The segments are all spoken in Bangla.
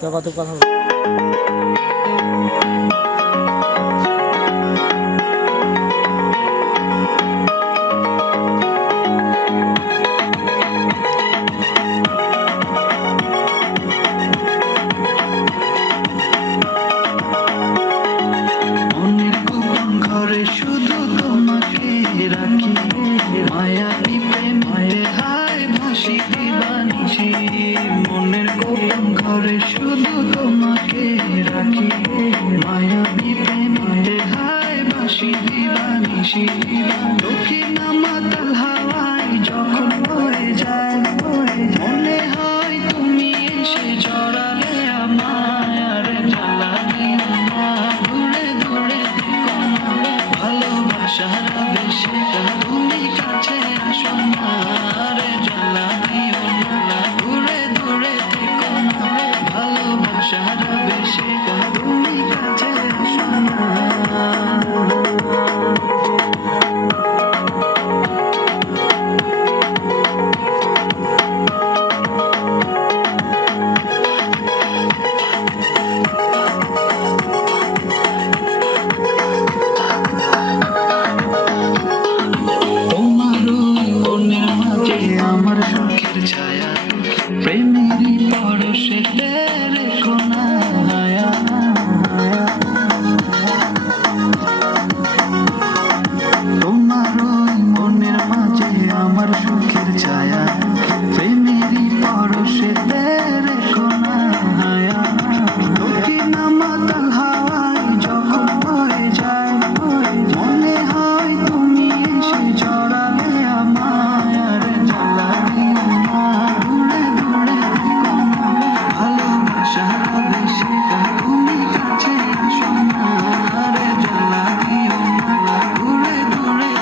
তো কত কথা শুধু তোমাকে রাখি মায়া প্রেমে হায় ভাসি দিবানিছি মনের গোপন ঘরে শুধু তোমাকে রাখি মায়া প্রেমে হায় ভাসি দিবানিছি দক্ষিণ মাতাল হাওয়ায় যখন বয়ে যায় মনে হয় তুমি এসে জড়ালে আমায় আর জ্বালালে দূরে দূরে ভালোবাসার বেশি তুমি কাছে আসো না রে জ্বালা দিও না দূরে দূরে থেকো না ভালোবাসার বেশি তুমি কাছে আসো না আমার সুখের ছায়া প্রেমেরই পরশে তেরে কোনা হায়া তোমার ওই মনের মাঝে আমার সুখের ছায়া প্রেমেরই পরশে তেরে কোনা হায়া দক্ষিণ মাতাল হাওয়ায় যখন বয়ে যায় মনে হয় তুমি এসে জড়ালে আমায় আর জ্বালা দূরে দূরে ভালোবাসার বেশি তুমি কাছে আসো না রে জ্বালা দিও না দূরে দূরে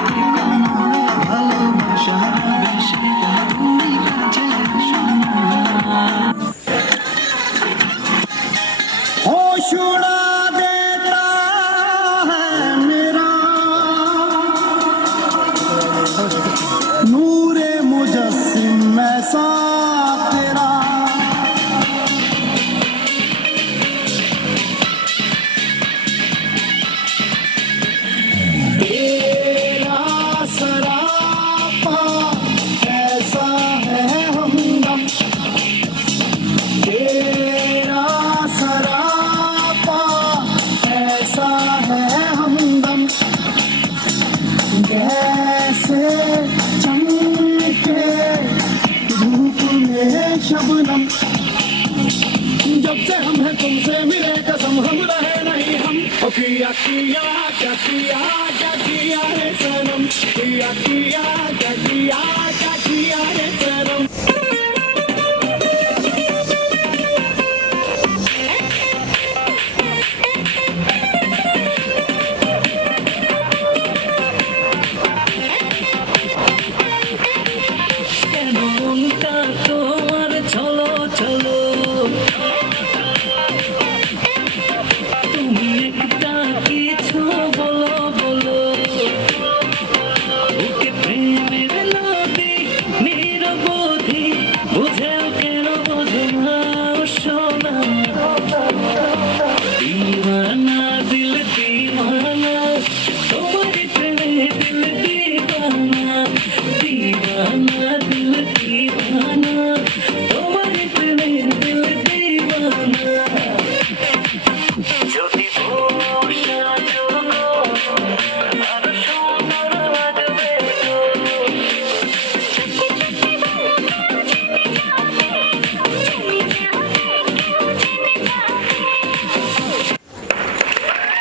ভালোবাসার বেশি তুমি কাছে আসো না होश उड़ा देता है मेरा नूरे मुजस्सिम ऐसा तेरा तेरा सरापा ऐसा है हमदम तेरा सरापा ऐसा है हमदम जैसे चमके धूप में शबनम जब से हम हैं तुमसे मिले कसम हम रहे नहीं हम ओ किया किया क्या किया क्या किया रे सनम किया किया क्या किया क्या किया रे सनम